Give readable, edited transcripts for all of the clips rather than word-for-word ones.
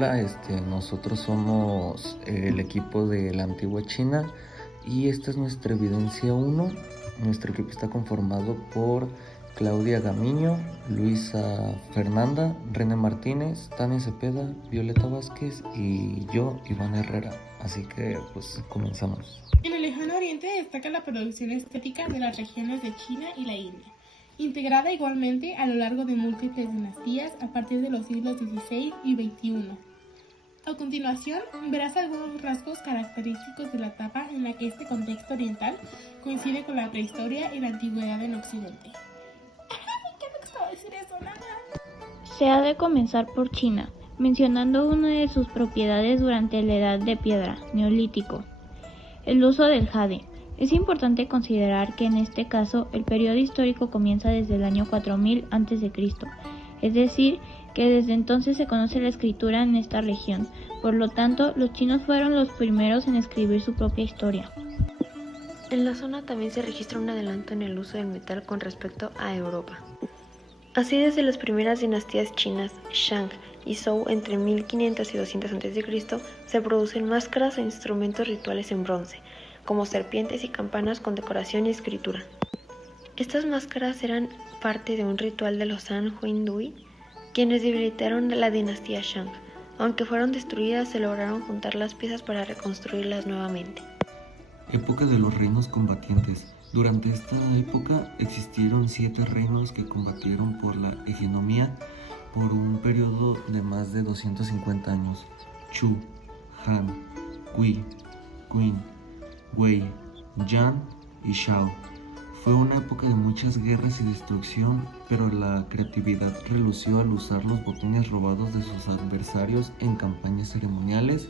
Hola, nosotros somos el equipo de la antigua China y esta es nuestra evidencia uno. Nuestro equipo está conformado por Claudia Gamiño, Luisa Fernanda, René Martínez, Tania Cepeda, Violeta Vázquez y yo, Iván Herrera. Así que pues comenzamos. En el lejano oriente destaca la producción estética de las regiones de China y la India, integrada igualmente a lo largo de múltiples dinastías a partir de los siglos XVI y XXI. A continuación, verás algunos rasgos característicos de la etapa en la que este contexto oriental coincide con la prehistoria y la antigüedad en Occidente. ¡Ay, qué me gustaba decir eso! Nada. Se ha de comenzar por China, mencionando una de sus propiedades durante la Edad de Piedra, Neolítico, el uso del jade. Es importante considerar que en este caso el periodo histórico comienza desde el año 4000 a.C., es decir, que desde entonces se conoce la escritura en esta región. Por lo tanto, los chinos fueron los primeros en escribir su propia historia. En la zona también se registra un adelanto en el uso del metal con respecto a Europa. Así, desde las primeras dinastías chinas, Shang y Zhou, entre 1500 y 200 a.C., se producen máscaras e instrumentos rituales en bronce, como serpientes y campanas con decoración y escritura. Estas máscaras eran parte de un ritual de los Han Huindui, quienes debilitaron la dinastía Shang. Aunque fueron destruidas, se lograron juntar las piezas para reconstruirlas nuevamente. Época de los reinos combatientes. Durante esta época existieron 7 reinos que combatieron por la hegemonía por un periodo de más de 250 años. Chu, Han, Kui, Qin, Wei, Yan y Shao. Fue una época de muchas guerras y destrucción, pero la creatividad relució al usar los botines robados de sus adversarios en campañas ceremoniales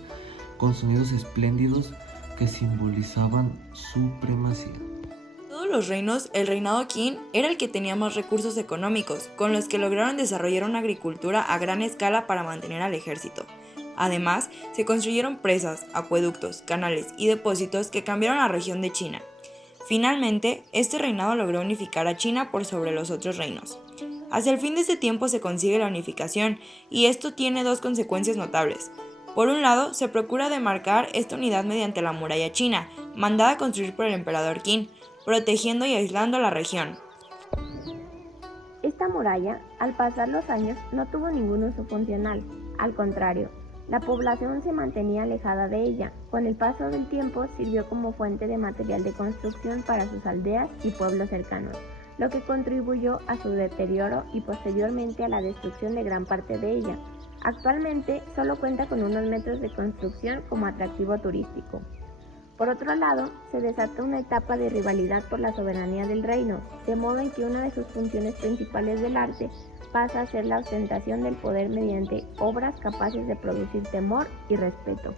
con sonidos espléndidos que simbolizaban supremacía. Todos los reinos, el reinado Qin era el que tenía más recursos económicos, con los que lograron desarrollar una agricultura a gran escala para mantener al ejército. Además, se construyeron presas, acueductos, canales y depósitos que cambiaron la región de China. Finalmente, este reinado logró unificar a China por sobre los otros reinos. Hacia el fin de este tiempo se consigue la unificación, y esto tiene dos consecuencias notables. Por un lado, se procura demarcar esta unidad mediante la muralla china, mandada a construir por el emperador Qin, protegiendo y aislando la región. Esta muralla, al pasar los años, no tuvo ningún uso funcional. Al contrario, la población se mantenía alejada de ella. Con el paso del tiempo sirvió como fuente de material de construcción para sus aldeas y pueblos cercanos, lo que contribuyó a su deterioro y posteriormente a la destrucción de gran parte de ella. Actualmente solo cuenta con unos metros de construcción como atractivo turístico. Por otro lado, se desata una etapa de rivalidad por la soberanía del reino, de modo en que una de sus funciones principales del arte pasa a ser la ostentación del poder mediante obras capaces de producir temor y respeto.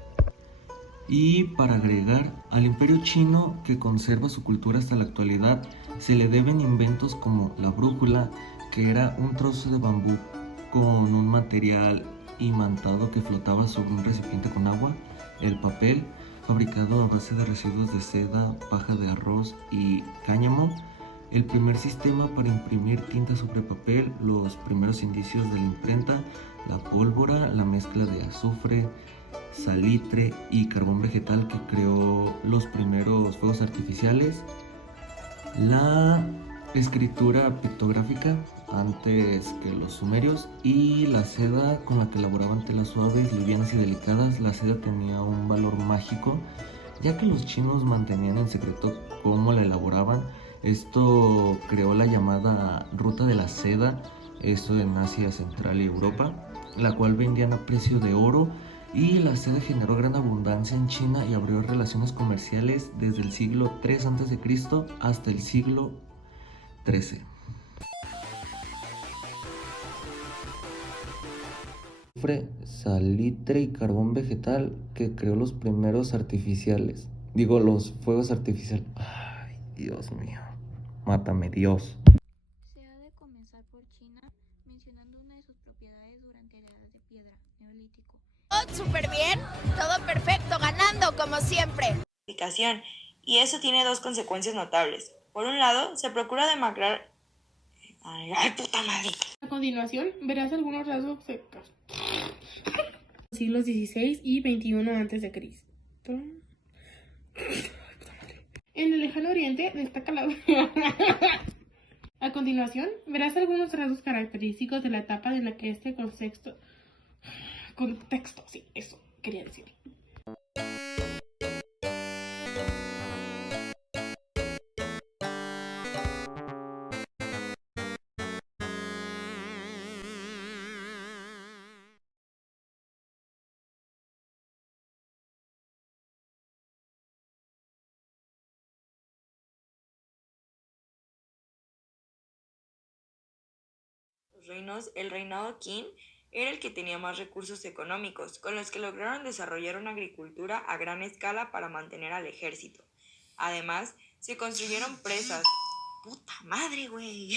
Y para agregar, al imperio chino, que conserva su cultura hasta la actualidad, se le deben inventos como la brújula, que era un trozo de bambú con un material imantado que flotaba sobre un recipiente con agua, el papel, fabricado a base de residuos de seda, paja de arroz y cáñamo, el primer sistema para imprimir tinta sobre papel, los primeros indicios de la imprenta, la pólvora, la mezcla de azufre, salitre y carbón vegetal que creó los primeros fuegos artificiales, la escritura pictográfica antes que los sumerios y la seda con la que elaboraban telas suaves, livianas y delicadas. La seda tenía un valor mágico, ya que los chinos mantenían en secreto cómo la elaboraban. Esto creó la llamada Ruta de la Seda, esto en Asia Central y Europa, la cual vendían a precio de oro, y la seda generó gran abundancia en China y abrió relaciones comerciales desde el siglo III a.C. hasta el siglo XIII. Azufre, salitre y carbón vegetal que creó los primeros artificiales. Los fuegos artificiales. Ay, Dios mío. Mátame, Dios. Se ha de comenzar por China, mencionando una de sus propiedades durante la Edad de Piedra, Neolítico. Todo súper bien, todo perfecto, ganando como siempre. Y eso tiene dos consecuencias notables. Por un lado, se procura demacrar... ¡Ay, puta madre! A continuación, verás algunos rasgos secos. siglos XVI y XXI a.C. En el lejano oriente destaca la... A continuación, verás algunos rasgos característicos de la etapa en la que este contexto, sí, eso quería decir. El reinado Qin era el que tenía más recursos económicos, con los que lograron desarrollar una agricultura a gran escala para mantener al ejército. Además, se construyeron presas. ¡Puta madre, güey!